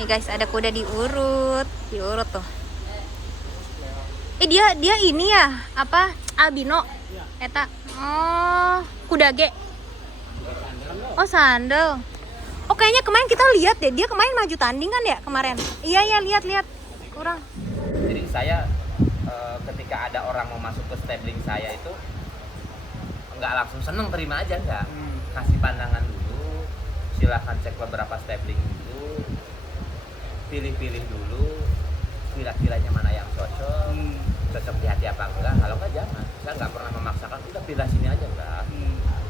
Nih guys, ada kuda diurut tuh. Dia ini ya, apa? Albino. Eta. Oh, kuda ge. Oh, sandal. Oh, kayaknya kemarin kita lihat deh, dia kemarin maju tanding kan ya kemarin. Iya, lihat. Kurang. Jadi saya ketika ada orang mau masuk ke stabling saya itu nggak langsung seneng, terima aja nggak. Kasih pandangan dulu, silahkan cek beberapa stabling dulu, pilih-pilih dulu, kira-kiranya mana yang cocok di hati apa enggak. Kalau enggak jangan. Saya nggak pernah memaksakan, udah pilih sini aja, enggak.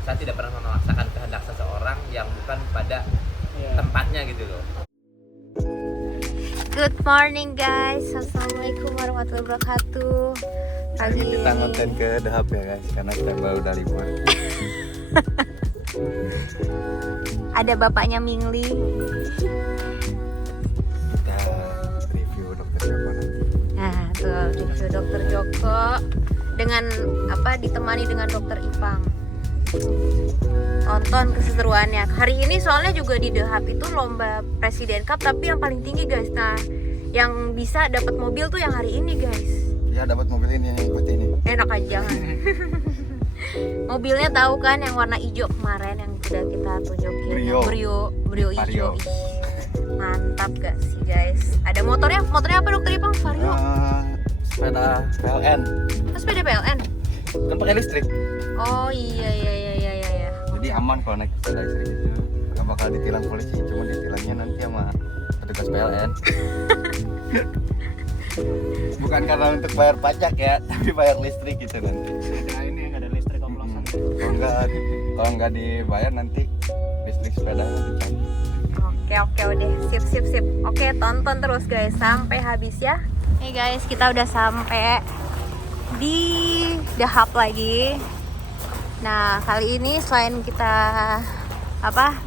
Saya tidak pernah memaksakan kehendak seseorang yang bukan pada tempatnya gitu loh. Good morning guys, assalamualaikum warahmatullahi wabarakatuh. Pagi kita ngonten ke The Hub ya guys, karena kita baru udah libur. Ada bapaknya Mingli. Kita review dokter Joko nanti. Nah, tuh review dokter Joko dengan ditemani dengan dokter Ipang. Tonton keseruannya. Hari ini soalnya juga di The Hub itu lomba Presiden Cup, tapi yang paling tinggi guys. Nah, yang bisa dapat mobil tuh yang hari ini guys. Ya dapat mobil ini yang ikut ini. Enak aja. Mobilnya tahu kan yang warna hijau kemarin yang udah kita tunjukin. Brio hijau. Mantap gak sih guys? Ada motornya apa dokter Ipang? Vario. Sepeda PLN. Sepeda PLN. Kan pakai listrik. Oh iya. Jadi aman kalau naik sepeda listrik itu. Gak bakal ditilang polisi, cuma ditilangnya nanti sama petugas PLN. Bukan karena untuk bayar pajak ya, tapi bayar listrik gitu nanti. Nah ini yang ada listrik oplosan. Kalau nggak dibayar nanti listrik sepedanya dicabut. Oke udah sip. Oke, tonton terus guys sampai habis ya. Nih guys, kita udah sampai di The Hub lagi. Nah, kali ini selain kita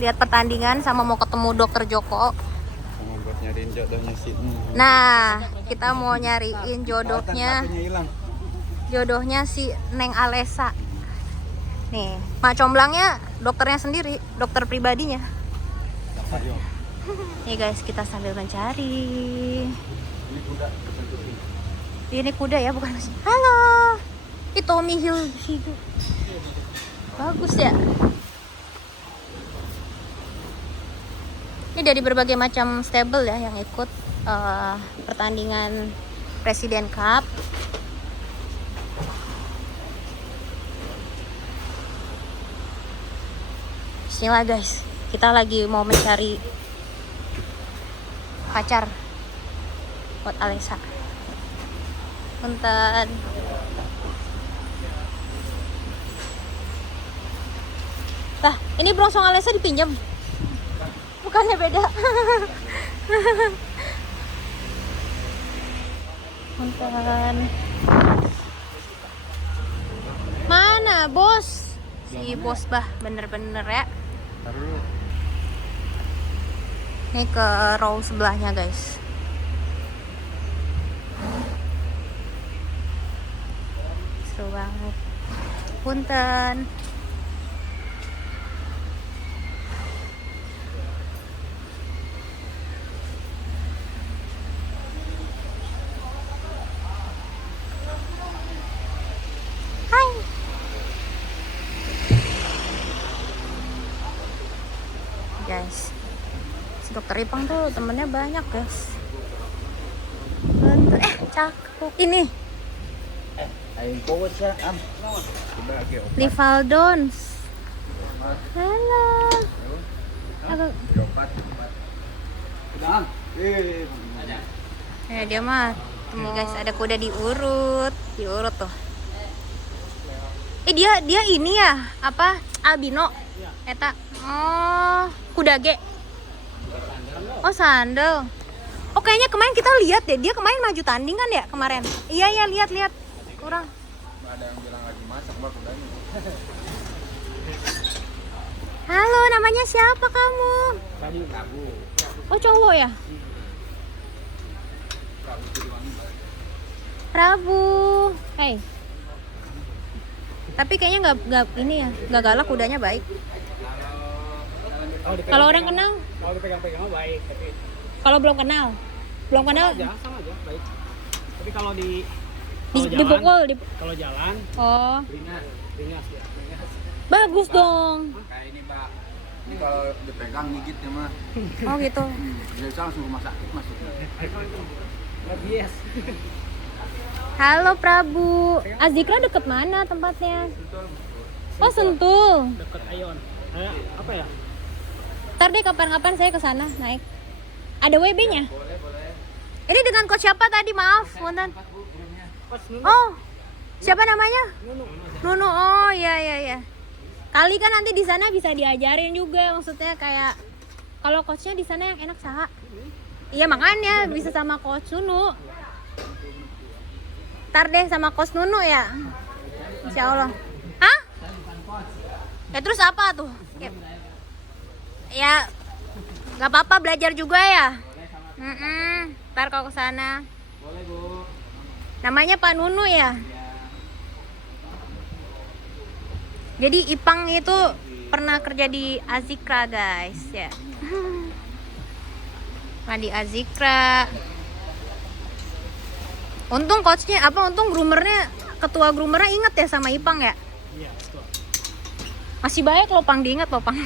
lihat pertandingan sama mau ketemu dokter Joko. Sama buat nyariin jodohnya sih. Nah, kita mau nyariin jodohnya si Neng Alesa. Nih, mak comblangnya dokternya sendiri, dokter pribadinya. Nih guys, kita sambil mencari. Ini kuda ya, bukan mesin. Halo. Itu Tommy Hilfiger. Bagus ya. Ini dari berbagai macam stable ya yang ikut pertandingan Presiden Cup. Bismillah guys, kita lagi mau mencari pacar buat Alesa. Punten. Nah, ini brongsong Alesa dipinjam. Bukannya beda. Punten. Mana bos? Si bos bah, bener-bener ya. Taruh. Ini ke row sebelahnya guys. Seru banget. Punten. Hai. Guys, si dokter Ipang tuh temennya banyak guys. Bentar, cakep. Ini Ayo power siya am. Livaldons. Halo. Dia mah. Nih guys, ada kuda diurut tuh. Dia ini ya, albino. Eta. Oh, kuda ge. Oh, sandal. Oh, kayaknya kemarin kita lihat deh, dia kemarin maju tanding kan ya kemarin. Iya, lihat. Kurang. Ada yang bilang lagi masak mbak kudanya. Halo, namanya siapa kamu? Prabu. Oh, cowok ya? Prabu. Hey. Tapi kayaknya nggak galak, kudanya baik. Kalau orang kenal? Kalau dipegang-pegang baik, tapi Kalau belum kenal? Belum kenal? Sama aja, baik. Tapi kalau Dipukul kalau jalan, Oh, ringas ya. bagus dong. Kayak ini Pak, ini kalau dipegang gigit ya mah. Oh gitu. Bisa langsung rumah sakit masuknya. Yes. Halo Prabu. Azikra deket mana tempatnya? Oh Sentul. Dekat Ayon. Apa ya? Ntar deh kapan-kapan saya ke sana naik. Ada WB-nya? Ini dengan coach siapa tadi? Maaf, punten. Pas Nunu. Oh, siapa namanya? Nunu. Nunu. Oh iya. Kali kan nanti di sana bisa diajarin juga, maksudnya kayak kalau coachnya di sana yang enak saha. Iya makanya bisa sama coach Nunu. Ntar deh sama coach Nunu ya. Insya Allah. Hah? Ya terus apa tuh? Ya nggak apa-apa belajar juga ya. Ntar kalau ke sana. Boleh, Bu. Namanya Pak Nunu ya. Jadi Ipang itu pernah kerja di Azikra guys ya. Nah di Azikra. Untung coachnya untung groomernya, ketua groomernya inget ya sama Ipang ya. Iya, betul. Masih baik loh Pang, diinget loh Pang.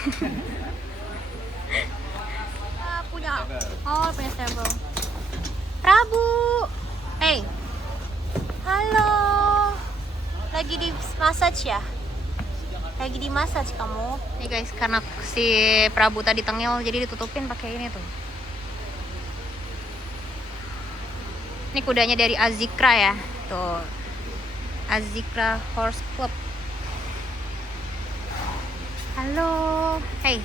Punya stable. Prabu. Hey. Halo. Lagi di massage ya? Lagi di massage kamu. Nih guys, karena si Prabu tadi tengil jadi ditutupin pakai ini tuh. Ini kudanya dari Azikra ya. Tuh. Azikra Horse Club. Halo. Hey.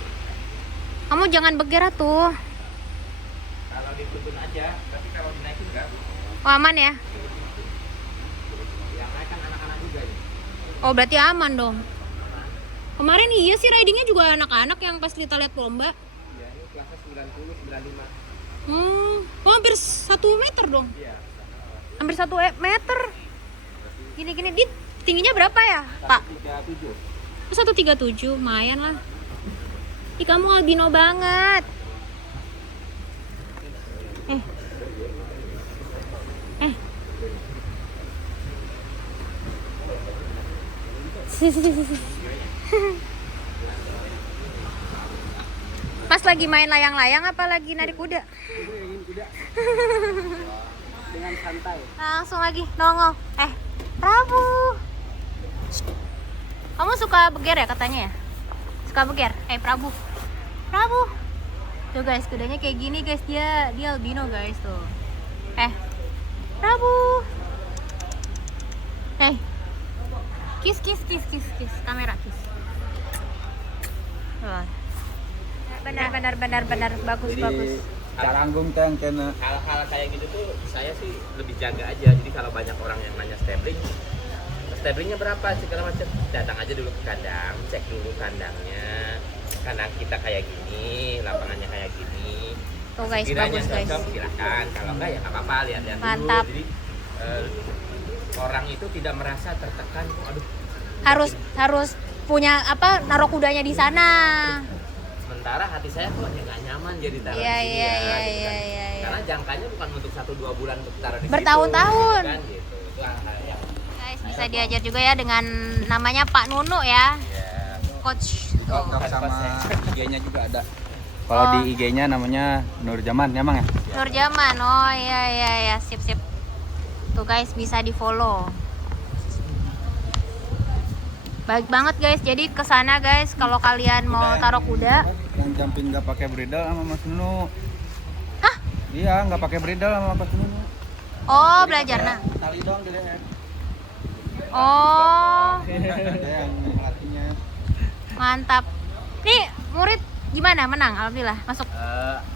Kamu jangan beger tuh. Kalau dituntun aja, tapi kalau dinaikin enggak. Oh, aman ya? Yang naik kan anak-anak juga ya. Oh, berarti aman dong. Kemarin iya sih ridingnya juga anak-anak yang pas kita lihat lomba. Ya, ini kelasnya 90, 95. Oh, hampir 1 meter dong. Iya. Hampir 1 meter. Gini-gini, tingginya berapa ya, Pak? 37. 137, lumayan lah. Ih, kamu albino banget. Mas lagi main layang-layang apa lagi narik kuda? Dengan santai. Langsung lagi nongol. Prabu. Kamu suka beger ya katanya ya? Suka beger? Prabu. Prabu. Tuh guys, kudanya kayak gini guys, dia albino guys tuh. Prabu. Kiss kamera kiss. Wah. Benar bagus. Caranggung teh kena. Hal-hal kayak gitu tuh saya sih lebih jaga aja. Jadi kalau banyak orang yang nanya stablingnya berapa segala macam, datang aja dulu ke kandang, cek dulu kandangnya. Kandang kita kayak gini, lapangannya kayak gini. Tuh guys, Sekiranya bagus guys. cocok, silakan. Kalau enggak ya nggak apa-apa, lihat-lihat dulu. Mantap. Jadi orang itu tidak merasa tertekan. Aduh. Harus punya naruh kudanya di sana. Sementara hati saya kok nggak nyaman jadi taruh di Iya, sini iya, ya, iya, gitu iya, kan. iya, iya. Karena jangkanya bukan untuk 1-2 bulan untuk taruh di situ. Bertahun-tahun. Kan gitu. Itu hal yang Guys, bisa diajar juga ya dengan namanya Pak Nunu ya. Coach. Lengkap sama IG-nya juga ada. Kalau di IG-nya namanya Nur Jaman, ya Mang ya? Nurjaman. Oh iya, sip. Tuh guys, bisa di-follow. Baik banget guys. Jadi kesana guys kalau kalian mau taruh kuda. Yang jumping nggak pakai bridle sama Mas Nunu. Hah? Iya, nggak pakai bridle sama Mas Nunu. Oh, belajar nah. Tali dong di leher. Oh, Ada yang melatihnya. mantap. Nih, murid gimana? Menang alhamdulillah. Masuk.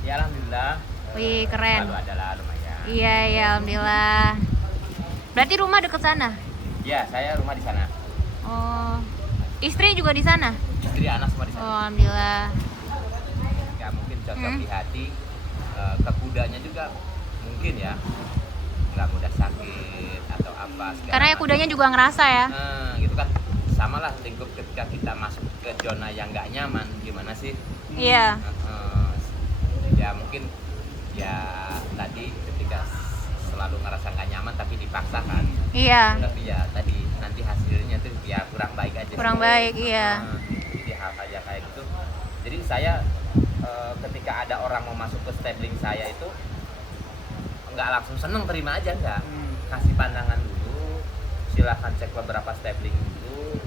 ya alhamdulillah. Wih, keren. Lalu adalah lumayan. Iya, alhamdulillah. Berarti rumah deket sana? Iya, saya rumah di sana. Oh. Istri juga di sana? Istri, anak semua di Oh, sana. alhamdulillah. Ya mungkin cocok di hati. Ke kudanya juga mungkin ya. Nggak mudah sakit atau apa. Karena ya kudanya juga ngerasa ya. Gitu kan. Sama lah lingkup ketika kita masuk ke zona yang nggak nyaman, gimana sih? Iya. Ya mungkin ya tadi ketika selalu ngerasa nggak nyaman tapi dipaksakan. Iya. Tapi ya tadi nanti hasilnya tuh ya kurang baik aja. Kurang baik, iya. Jadi hal-hal yang kayak gitu. Jadi saya ketika ada orang mau masuk ke stabling saya itu nggak langsung seneng terima aja, nggak. Kasih pandangan dulu, silahkan cek beberapa stabling dulu,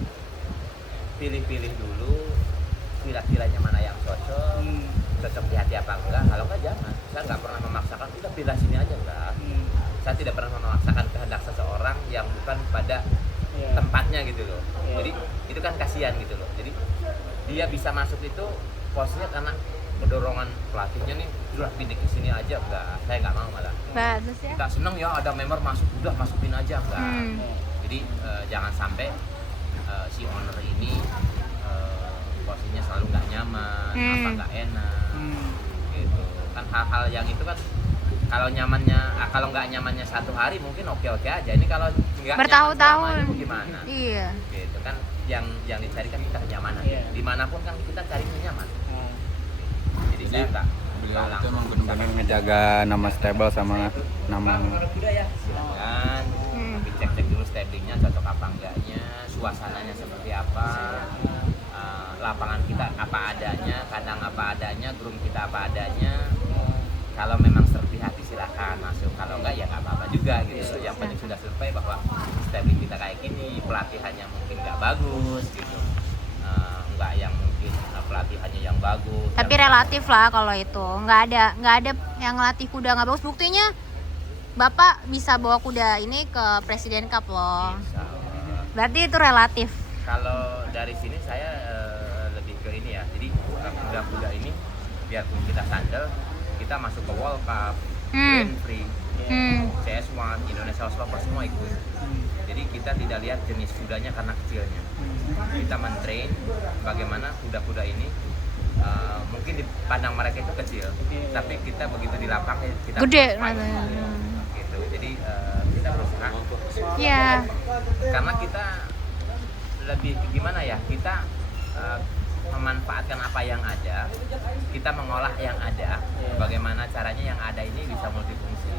pilih-pilih dulu, kira-kiranya mana yang cocok di hati apa enggak. Kalau enggak jangan. Saya nggak pernah memaksakan, udah pilih sini aja, enggak. Saya tidak pernah memaksakan kehendak seseorang yang bukan pada tempatnya gitu loh. Jadi itu kan kasihan gitu loh. Jadi dia bisa masuk itu posisinya karena dorongan pelatihnya nih, udah pindah ke sini aja, enggak. Saya nggak mau malah. Bagus ya. Nggak seneng ya ada member masuk, udah masukin aja, enggak. Jadi jangan sampai si owner ini posisinya selalu nggak nyaman, apa nggak enak, gitu. Kan hal-hal yang itu kan kalau nggak nyamannya satu hari mungkin oke aja. Ini kalau nggak bertahun-tahun nyaman gimana? Iya. Gitu kan yang dicari kan kita kenyamanan. Dimanapun kan kita cari nyaman. Jadi saya nggak beliau itu emang benar-benar ngejaga nama stable sama nama silakan. Tapi cek dulu stablingnya cocok apa enggaknya, suasananya seperti apa, lapangan kita apa adanya, kandang apa adanya, groom kita apa adanya. Kalau memang serti hati silakan masuk, kalau enggak ya nggak apa-apa juga gitu. Yang penting sudah survei bahwa stabling kita kayak gini, pelatihannya mungkin nggak bagus gitu, nggak yang mungkin pelatihannya yang bagus. Tapi relatif lah kalau itu, nggak ada yang ngelatih kuda nggak bagus. Buktinya Bapak bisa bawa kuda ini ke Presiden Cup loh. Berarti itu relatif. Kalau dari sini saya lebih ke ini ya. Jadi kuda-kuda ini biarpun kita sandal, kita masuk ke World Cup, Grand Prix, CS1, Indonesia Open semua ikut. Jadi kita tidak lihat jenis kudanya karena kecilnya. Kita mentrain bagaimana kuda-kuda ini mungkin dipandang mereka itu kecil, tapi kita begitu di lapangan kita gede gitu. Jadi kita berusaha. Iya. Karena kita lebih gimana ya? Kita memanfaatkan apa yang ada, kita mengolah yang ada, bagaimana caranya yang ada ini bisa multifungsi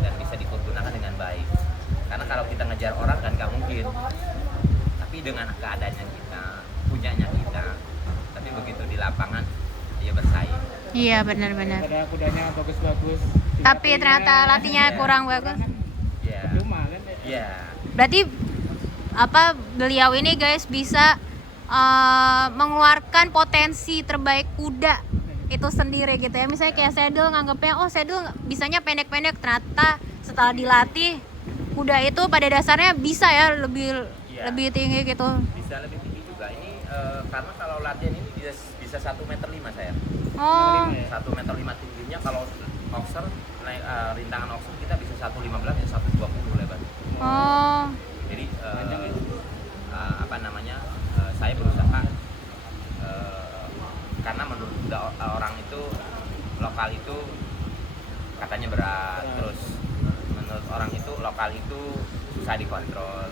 dan bisa digunakan dengan baik. Karena kalau kita ngejar orang kan nggak mungkin, tapi dengan keadaannya kita, punyanya kita, tapi begitu di lapangan dia bersaing. Iya benar-benar. Ada kudanya bagus-bagus, Tapi ternyata latihnya kurang bagus. Iya. Cuma kan Iya. Berarti apa beliau ini guys bisa mengeluarkan potensi terbaik kuda itu sendiri gitu ya. Misalnya kayak saddle nganggepnya saddle bisanya pendek-pendek, ternyata setelah dilatih kuda itu pada dasarnya bisa ya lebih tinggi gitu. Bisa lebih tinggi juga ini karena kalau latihan ini bisa 1,5 meter saya. 1,5 meter tingginya. Kalau oxer naik rintangan oxer kita bisa 1,15 ya 1,20 lebar. Jadi apa namanya? Saya berusaha karena menurut orang itu lokal itu katanya berat, terus menurut orang itu lokal itu susah dikontrol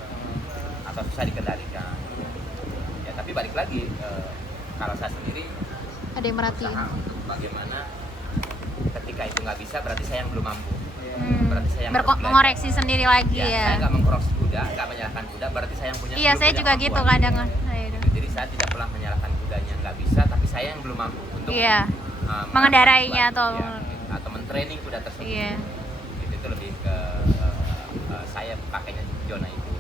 atau susah dikendalikan. Ya tapi balik lagi kalau saya sendiri Ada yang merhatiin. usaha untuk bagaimana ketika itu nggak bisa berarti saya yang belum mampu. Berarti saya yang Mengoreksi sendiri lagi ya. ya. Saya nggak mengkoreksi kuda, nggak menyalahkan kuda, berarti saya yang punya. Iya, saya juga gitu kadang. Jadi saya tidak pernah menyalahkan kudanya nggak bisa, tapi saya yang belum mampu untuk mengendarainya atau mentraining kuda tersebut. Iya. Itu lebih ke saya pakainya zona itu.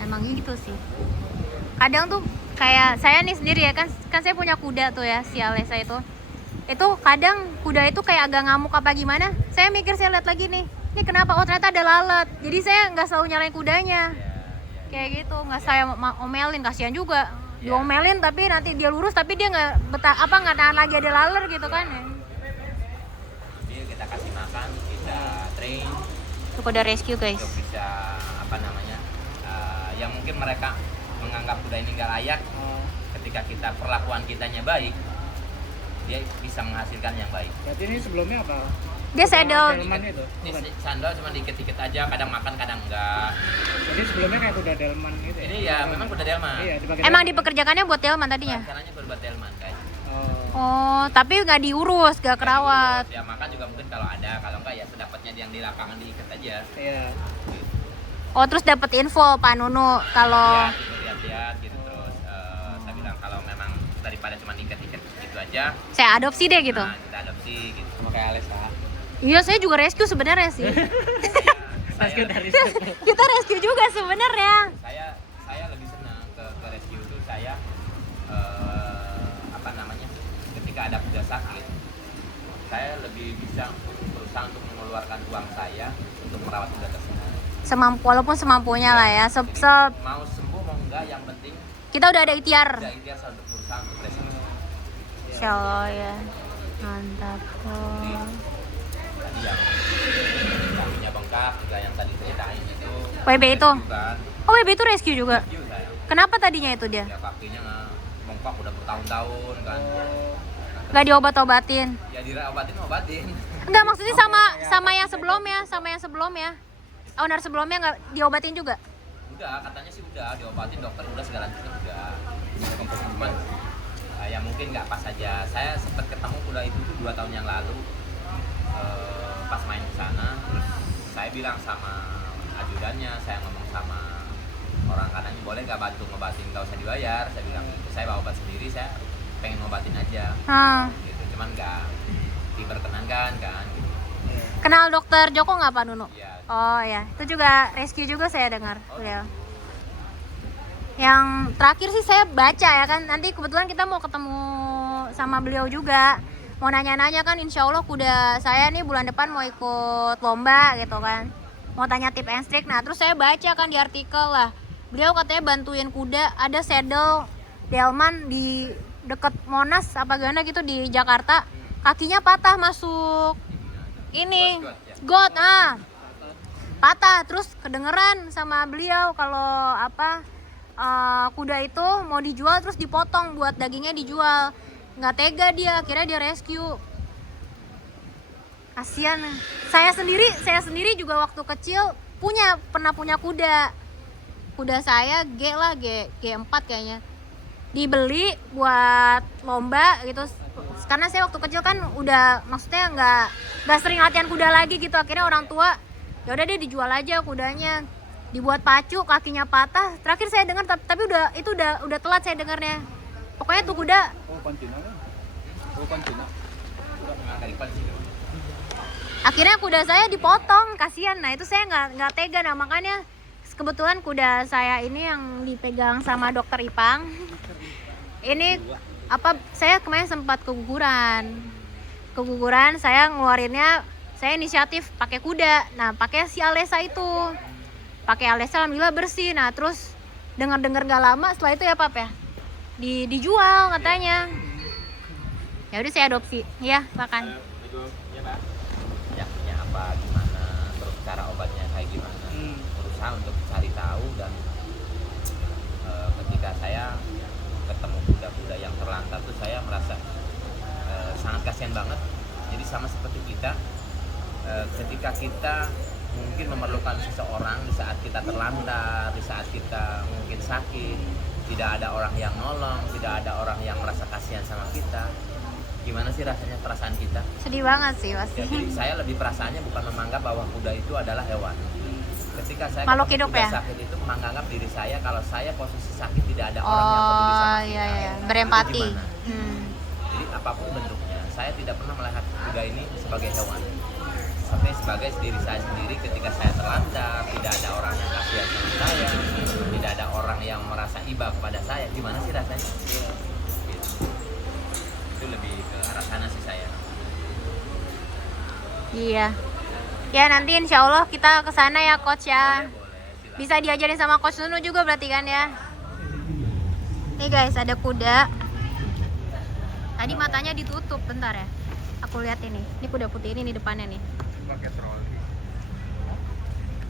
Emang gitu sih. Kadang tuh kayak saya nih sendiri ya kan saya punya kuda tuh ya, si Alessa itu. Itu kadang kuda itu kayak agak ngamuk apa gimana. Saya mikir, saya lihat lagi nih. Ini kenapa? Oh ternyata ada lalat. Jadi saya nggak selalu nyalain kudanya. Kayak gitu, nggak saya omelin, kasihan juga. Diomelin tapi nanti dia lurus tapi dia nggak tahan lagi ada laler gitu kan ya. Jadi kita kasih makan, kita train. Itu kuda rescue guys. Untuk bisa apa namanya? Yang mungkin mereka menganggap kuda ini nggak layak. Ketika kita perlakuan kitanya baik, dia bisa menghasilkan yang baik. Berarti ini sebelumnya apa? Dia saddle. Delman itu. Ini sandal cuma dikit-dikit aja, kadang makan kadang enggak. Jadi sebelumnya kayak kuda delman gitu ya? Ini ya memang kuda delman. Iya, Emang dipekerjakannya buat delman tadinya? Rencananya buat delman guys. Oh. Oh, tapi nggak diurus, nggak kerawat. Ya makan juga mungkin kalau ada, kalau enggak ya sedapatnya yang di lapangan diikat aja. Iya. Oh, terus dapat info Pak Nunu kalau Lihat gitu terus saya bilang kalau memang daripada cuma ikat-ikat gitu aja, saya adopsi deh gitu. nah, kita adopsi gitu sama kayak Alesa. Iya, saya juga rescue sebenarnya sih. Rescue dari Kita rescue juga sebenarnya. Saya lebih senang ke rescue itu saya apa namanya, ketika ada kuda sakit saya lebih bisa berusaha untuk mengeluarkan uang saya untuk merawat kuda tersebut. Walaupun semampunya lah ya. Mau sembuh mau enggak, yang penting Kita udah ada ikhtiar. saya untuk berusaha untuk rescue. Insya Allah ya. Mantap kok. Tadi yang kakinya bengkak juga yang tadi ceritain itu WB itu? rescue kan. Oh, WB itu rescue juga? Rescue saya. Kenapa tadinya itu dia? Ya kakinya bengkak udah bertahun-tahun kan. Nggak diobat-obatin? Ya obatin. Enggak, maksudnya sama yang sebelumnya. Owner sebelumnya nggak diobatin juga? Udah, katanya sih udah diobatin, dokter udah segala macam udah. Cuman ya mungkin nggak pas aja. Saya sempat ketemu kuda itu tuh 2 tahun yang lalu pas main ke sana. Terus saya bilang sama ajudannya, saya ngomong sama orang kanannya, boleh nggak bantu ngobatin, nggak usah dibayar. Saya bilang gitu. Saya bawa obat sendiri, saya pengen ngobatin aja. Gitu. Cuman nggak diperkenankan kan. Gitu. Kenal dokter Joko nggak Pak Nunu? Iya. Oh ya, itu juga rescue juga saya dengar. Ya. Yang terakhir sih saya baca ya kan, nanti kebetulan kita mau ketemu sama beliau juga. Mau nanya-nanya kan, insya Allah kuda saya nih bulan depan mau ikut lomba gitu kan. Mau tanya tip and trick. Nah terus saya baca kan di artikel lah, beliau katanya bantuin kuda, ada saddle delman di deket Monas apa gimana gitu di Jakarta. Kakinya patah masuk ini got, patah. Terus kedengeran sama beliau kalau kuda itu mau dijual terus dipotong buat dagingnya dijual. Nggak tega dia, akhirnya dia rescue. Kasian. Saya sendiri juga waktu kecil pernah punya kuda saya G4 kayaknya, dibeli buat lomba gitu. Karena saya waktu kecil kan udah, maksudnya nggak sering latihan kuda lagi gitu. Akhirnya orang tua ya udah deh dijual aja kudanya, dibuat pacu, kakinya patah. Terakhir saya dengar, tapi udah telat saya dengarnya. Pokoknya tuh kuda akhirnya kuda saya dipotong, kasihan. Nah itu saya nggak tega. Nah makanya kebetulan kuda saya ini yang dipegang sama dokter Ipang ini saya kemarin sempat keguguran, saya ngeluarinnya, saya inisiatif pakai kuda. Nah pakai si Alesa itu, alhamdulillah bersih. Nah terus dengar nggak lama setelah itu ya Pap ya dijual katanya. Ya udah saya adopsi ya, makan. Penyakitnya apa, gimana, terus cara obatnya kayak gimana, berusaha untuk cari tahu. Dan ketika saya ketemu kuda-kuda yang terlantar tuh saya merasa sangat kasihan banget. Jadi sama seperti kita, ketika kita mungkin memerlukan seseorang di saat kita terlantar, di saat kita mungkin sakit, tidak ada orang yang nolong, tidak ada orang yang merasa kasihan sama kita. Gimana sih rasanya perasaan kita? Sedih banget sih pasti. Jadi saya lebih perasaannya bukan menganggap bahwa kuda itu adalah hewan. Ketika saya makhluk hidup kuda ya? sakit itu menganggap diri saya, kalau saya posisi sakit tidak ada orang yang peduli sama saya. Iya. Berempati. Jadi apapun bentuknya, saya tidak pernah melihat kuda ini sebagai hewan. Tapi sebagai diri saya sendiri. Ketika saya terlantar, tidak ada orang yang kasihan sama saya, tidak ada orang yang merasa iba kepada saya. Gimana sih rasanya? Itu lebih ke arah sana sih saya. Iya. Ya nanti insya Allah kita kesana ya coach ya. Boleh, Bisa diajarin sama coach Nunu juga berarti kan ya. Nih guys, ada kuda. Tadi matanya ditutup, bentar ya. Aku lihat ini. Ini kuda putih ini nih depannya nih. Pakai troli.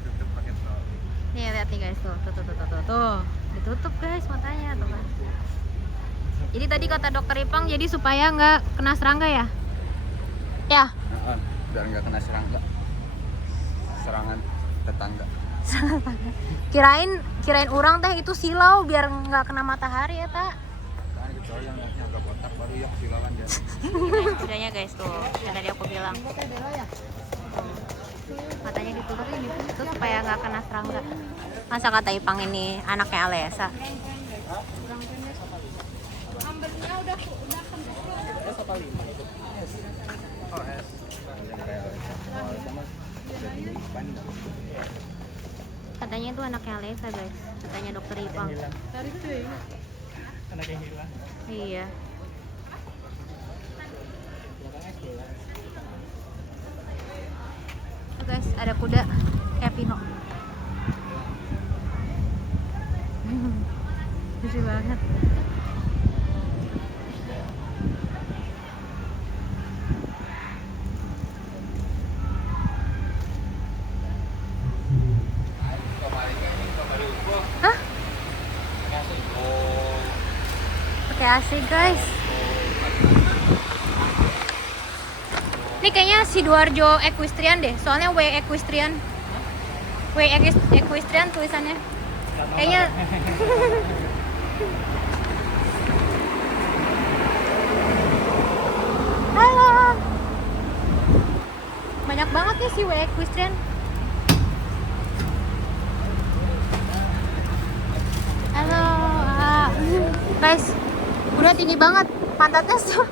Tutup pakai troli. Nih lihat nih guys tuh. Tuh. Ditutup guys matanya tuh kan. Jadi tadi kata dokter Ipang jadi supaya nggak kena serangga ya? Ya. Biar nggak kena serangan tetangga. Kirain orang teh itu silau biar nggak kena matahari ya tak? Kan gitu yang agak botak baru yang silakan dia. Kudanya guys tuh, yang tadi aku bilang. Matanya ditutupin gitu supaya nggak kena serangga. Masa kata Ipang ini anaknya Alesa? Katanya itu anaknya Alesa guys, katanya dokter Ipang. Anak yang hilang. Iya. Oh, guys, ada kuda kayak Pino. Lucu banget. Hah? Pakai AC guys. Ini kayaknya Sidoarjo Equestrian deh, soalnya W Equestrian. Equestrian tulisannya. Kayaknya. Halo. Banyak banget nih si W Equestrian. Halo. Guys, udah tinggi banget pantatnya tuh.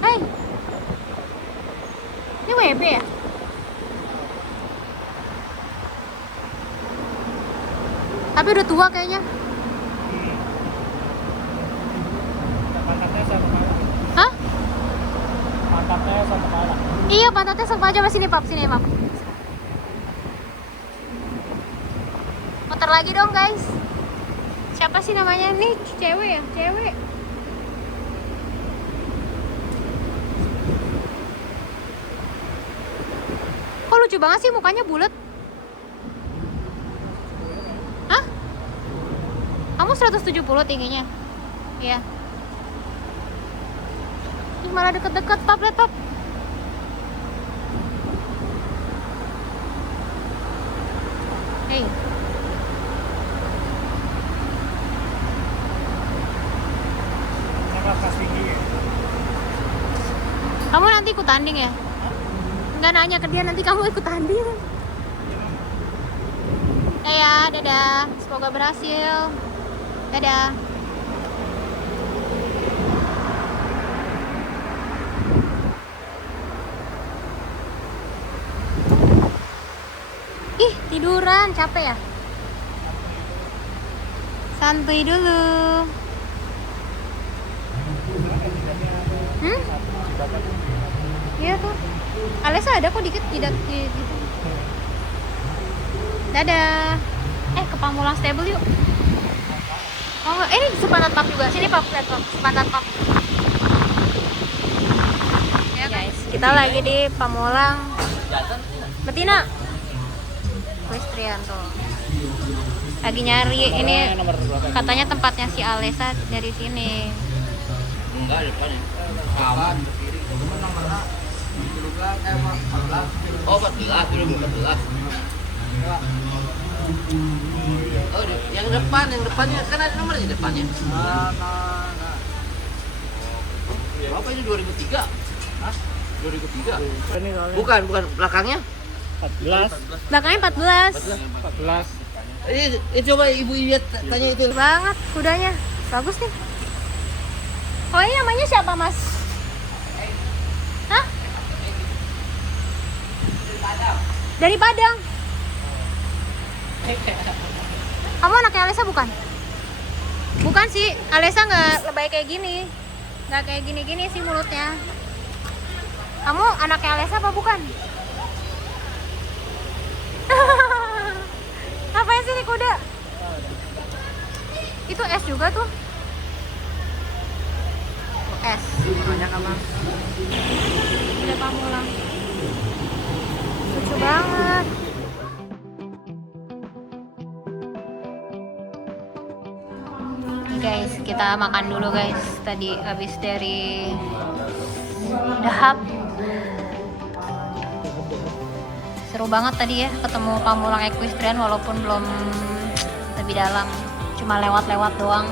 Hey. Ini WB ya? Tapi udah tua kayaknya. Pantatnya sama kepala. Hah? Pantatnya sama kepala. Iya, pantatnya sama aja. Sini pap, sini pap. Muter lagi dong guys. Siapa sih namanya nih? Cewek ya? Cewek. Kok lucu banget sih mukanya bulat? Hah? Kamu 170 tingginya? Iya. Ih, malah deket-deket, pap, lihat pap. Hei. Kenapa pas tinggi ya? Kamu nanti ikut tanding ya? Nggak nanya ke dia, nanti kamu ikut tanding. Ya, dadah. Semoga berhasil. Dadah. Ih, tiduran. Capek ya? Santuy dulu. Iya tuh. Alesa ada kok dikit tidak gitu. Dadah. Ke Pamulang Stable yuk. Oh enggak, ini sepantat pap juga. Sini pap, lihat pap, sepantat pap. Ya guys, kita lagi di Pamulang Betina. Equestrian tuh. Lagi nyari ini katanya tempatnya si Alesa dari sini. Enggak, depannya. Aman. Oh, 14, belum 14. Oh, yang depannya kan ada nomor di depannya. Berapa ini 2003? Hah? 2003? Ini kali. Bukan belakangnya. 14. Belakangnya 14. 14. Ini coba ibu lihat tanya itu. Banget kudanya. Bagus nih. Oh, ini namanya siapa, Mas? Hah? Dari Padang. Kamu anaknya Alesa bukan? Bukan sih, Alesa nggak lebay kayak gini. Nggak kayak gini-gini sih mulutnya. Kamu anaknya Alesa apa bukan? Ngapain sih nih kuda? Itu es juga tuh. Es. Banyak apa? Udah Pamulang. Lucu banget. Guys, kita makan dulu guys. Tadi habis dari The Hub. Seru banget tadi ya ketemu Pamulang Equestrian walaupun belum lebih dalam. Cuma lewat-lewat doang.